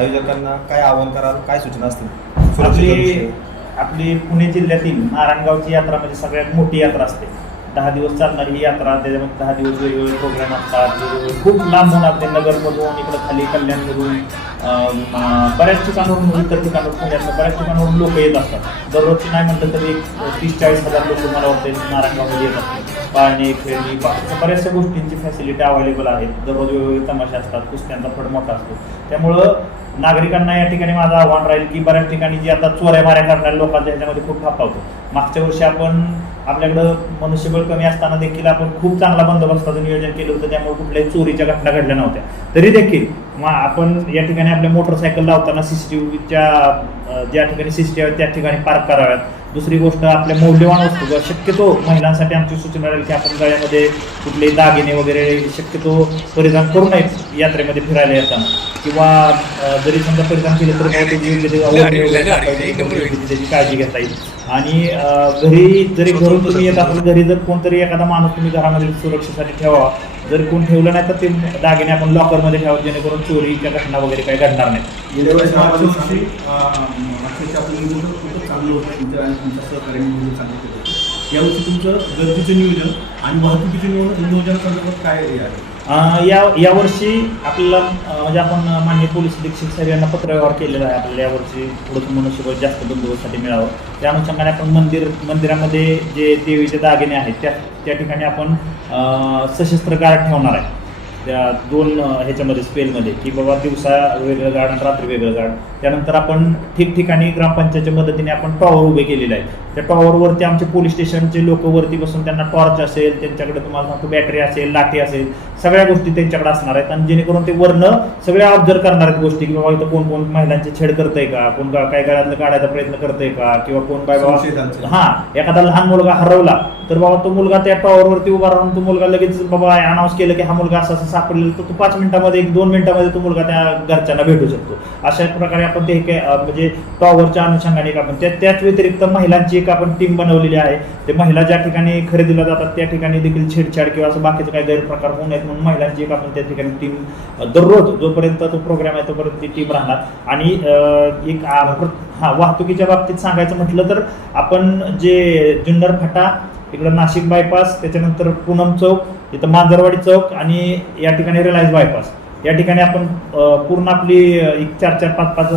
आयोजकांना काय आवाहन कराल काय सूचना असतील? आपली. आपली पुणे जिल्ह्यातील नारायणगावची यात्रा म्हणजे सगळ्यात मोठी यात्रा असते. दहा दिवस चालणारी ही यात्रा त्याच्यामध्ये दहा दिवस वेगवेगळे प्रोग्राम असतात वेगवेगळे खूप लांबून आपले नगरमधून इकडं खाली कल्याणमधून. बऱ्याच ठिकाणावरून इतर ठिकाणावरून पुण्यातनं बऱ्याच ठिकाणावरून लोक येत असतात. दररोजची नाही म्हटलं तरी एक तीस चाळीस हजार लोक मला वाटते नारायणगावमध्ये येत असतात पाळणे खेळणी बऱ्याचशा गोष्टींची फॅसिलिटी अवेलेबल आहेत. दररोज वेगवेगळे तमाशे असतात कुस्त्यांचा फड मोठा असतो. त्यामुळं नागरिकांना या ठिकाणी माझं आव्हान राहील की बऱ्याच ठिकाणी जी आता चोऱ्या माऱ्या करणाऱ्या लोकांच्या ह्याच्यामध्ये खूप फापा होतो मागच्या वर्षी आपण आपल्याकडं मनुष्यबळ कमी असताना देखील आपण खूप चांगला बंदोबस्ताचं नियोजन केलं होतं त्यामुळे कुठल्याही चोरीच्या घटना घडल्या नव्हत्या. तरी देखील मग आपण या ठिकाणी आपल्या मोटरसायकल लावताना सीसीटीव्हीच्या ज्या ठिकाणी सीसीटीव्ही त्या ठिकाणी पार्क कराव्यात. दुसरी गोष्ट आपल्या मौल्यवान वस्तू किंवा शक्यतो महिलांसाठी आमची सूचना राहील की आपण गळ्यामध्ये कुठले दागिने वगैरे शक्यतो परिधान करू नयेत यात्रेमध्ये फिरायला येताना. किंवा जरी समजा परिधान केले तर त्याची काळजी घेता येईल. आणि घरी जरी घरून तुम्ही येत असाल घरी जर कोणतरी एखादा माणूस तुम्ही घरामध्ये सुरक्षेसाठी ठेवा. जर कोण ठेवलं नाही तर ते दागिने आपण लॉकरमध्ये ठेवा जेणेकरून चोरीच्या घटना वगैरे काही घडणार नाही. चांगलं होतं तुमच्या आणि तुमच्या सहकार्याने नियोजन चांगलं केलं. होतं यावर्षी तुमचं गर्दीचं नियोजन आणि वाहतुकीचं नियोजन नियोजनासंदर्भात काय हे आहे? अं, या यावर्षी आपल्याला अं, म्हणजे आपण माननीय पोलीस अधीक्षक साहेब यांना पत्रव्यवहार केलेला आहे. आपल्याला यावर्षी थोडंसं मनुष्यबळ जास्त बंदोबस्तसाठी मिळावं. त्या अनुषंगाने आपण मंदिर मंदिरामध्ये जे देवीचे दागिने आहेत त्या त्या ठिकाणी आपण अं, सशस्त्र गार्ड ठेवणार आहे. त्या दोन ह्याच्यामध्ये स्पेलमध्ये की बाबा दिवसा वेगळं गाड आणि रात्री वेगळं गाड त्यानंतर आपण ठिकठिकाणी ग्रामपंचायतच्या मदतीने आपण टॉवर उभे केलेले आहे त्या टॉवरवरती आमचे पोलीस स्टेशनचे लोक वरती बसून त्यांना टॉर्च असेल त्यांच्याकडे तुम्हाला सांगतो बॅटरी असेल लाठी असेल सगळ्या गोष्टी त्यांच्याकडे असणार आहेत. आणि जेणेकरून ते वरनं सगळे ऑब्झर्व करणार आहेत गोष्टी की बाबा इथं कोण कोण महिलांची छेड करतंय का? कोण काय गळ्यातलं काढायचा प्रयत्न करतंय का? किंवा कोण काय. बाबा हा एखादा लहान मुलगा हरवला तर बाबा तो मुलगा त्या टॉवरवरती उभा राहून तो मुलगा लगेच बाबा अनाऊन्स केलं की हा मुलगा असं असं सापडलेला तर तो पाच मिनिटामध्ये एक दोन मिनिटामध्ये तो मुलगा त्या घरच्यांना भेटू शकतो. अशा प्रकारे आपण ते काय म्हणजे टॉवरच्या अनुषंगाने आपण त्या त्याच व्यतिरिक्त महिलांची एक आपण टीम बनवलेली आहे. ते महिला ज्या ठिकाणी खरेदीला जातात त्या ठिकाणी देखील छेडछाड किंवा असं बाकीचे काही गैरप्रकार होऊ नयेत म्हणून महिलांची एक आपण त्या ठिकाणी टीम दररोज जोपर्यंत तो प्रोग्राम आहे तोपर्यंत ती टीम राहणार. आणि एक हा वाहतुकीच्या बाबतीत सांगायचं म्हटलं तर आपण जे जुन्नर फाटा इकडं नाशिक बायपास त्याच्यानंतर पूनम चौक इथं मांजरवाडी चौक आणि या ठिकाणी रिलायन्स बायपास या ठिकाणी आपण पूर्ण आपली एक चार चार पाच पाच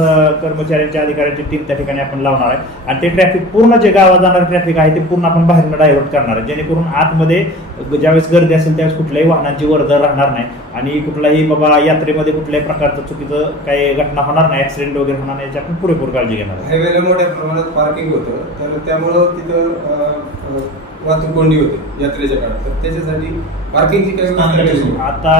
कर्मचाऱ्यांच्या अधिकाऱ्यांची टीम त्या ठिकाणी आपण लावणार आहे. आणि ते ट्रॅफिक पूर्ण जे गावात जाणारं ट्रॅफिक आहे ते पूर्ण आपण बाहेरनं डायव्हर्ट करणार आहे. जेणेकरून आतमध्ये ज्यावेळेस गर्दी असेल त्यावेळेस कुठल्याही वाहनांची वर्दळ राहणार नाही. आणि कुठलाही बाबा यात्रेमध्ये कुठल्याही प्रकारचं चुकीचं काही घटना होणार नाही ऍक्सिडेंट वगैरे होणार नाही याची आपण पुरेपूर काळजी घेणार हायवेला मोठ्या प्रमाणात पार्किंग होतं. तर त्यामुळं तिथं वाहतूक कोंडी होते यात्रेच्या काळात. तर त्याच्यासाठी पार्किंगची काही आता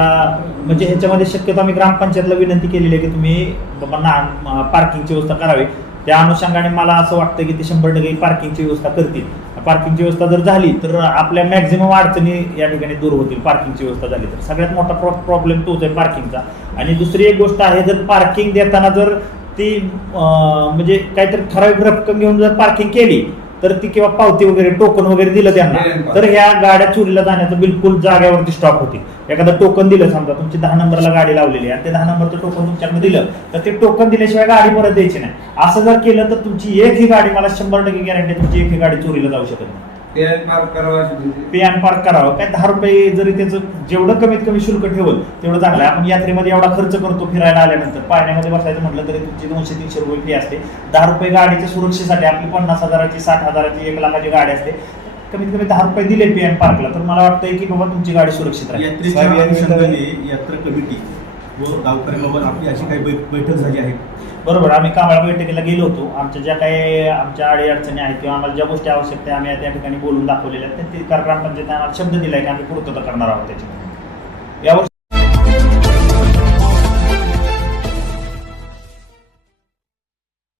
म्हणजे ह्याच्यामध्ये शक्यतो आम्ही ग्रामपंचायतला विनंती केलेली आहे की तुम्ही बाबांना पार्किंगची व्यवस्था करावी. त्या अनुषंगाने मला असं वाटतं की ते शंभर टक्के पार्किंगची व्यवस्था करतील. पार्किंगची व्यवस्था जर झाली तर आपल्या मॅक्झिमम अडचणी या ठिकाणी दूर होतील पार्किंगची व्यवस्था झाली तर. सगळ्यात मोठा प्रॉब्लेम तोच आहे पार्किंगचा आणि दुसरी एक गोष्ट आहे जर पार्किंग देताना जर ती म्हणजे काहीतरी ठराविक रक्कम घेऊन जर पार्किंग केली तर ती किंवा पावती वगैरे टोकन वगैरे दिलं त्यांना. तर ह्या गाड्या चोरीला जाण्याचं बिलकुल जागेवरती स्टॉप होतील एखादं टोकन दिलं समजा तुमची दहा नंबरला गाडी लावलेली आणि ते दहा नंबरचं टोकन तुमच्याकडे दिलं तर ते टोकन दिल्याशिवाय गाडी परत द्यायची नाही. असं जर केलं तर तुमची एक ही गाडी मला शंभर टक्के गॅरंटी तुमची एक ही गाडी चोरीला जाऊ शकत नाही. पे आणि पार्क करावं. काय दहा रुपये जरी त्याचं जेवढं कमीत कमी शुल्क ठेवल तेवढं चांगलं आहे. आपण यात्रेमध्ये एवढा खर्च करतो फिरायला आल्यानंतर. पाण्यामध्ये बसायचं म्हटलं तरी तुमची दोनशे तीनशे रुपये फी असते. दहा रुपये गाडीच्या सुरक्षेसाठी आपली पन्नास हजाराची साठ हजाराची एक लाखाची गाडी असते. कमीत कमी दहा रुपये दिले पी पार्कला तर मला वाटतंय की बाबा तुमची गाडी सुरक्षित राहील. यात्रा कमिटी व गावकऱ्यांबाबत आपली अशी काही बै- बैठक झाली आहे. बरोबर आम्ही कामाळा बैठकीला गेलो होतो. आमच्या ज्या काही आमच्या अडी अडचणी आहेत किंवा आम्हाला ज्या गोष्टी आवश्यक त्या आम्ही त्या ठिकाणी बोलून दाखवलेल्या आहेत. ते ग्रामपंचायत आम्हाला शब्द दिलाय की आम्ही पूर्तता करणार आहोत त्याची यावर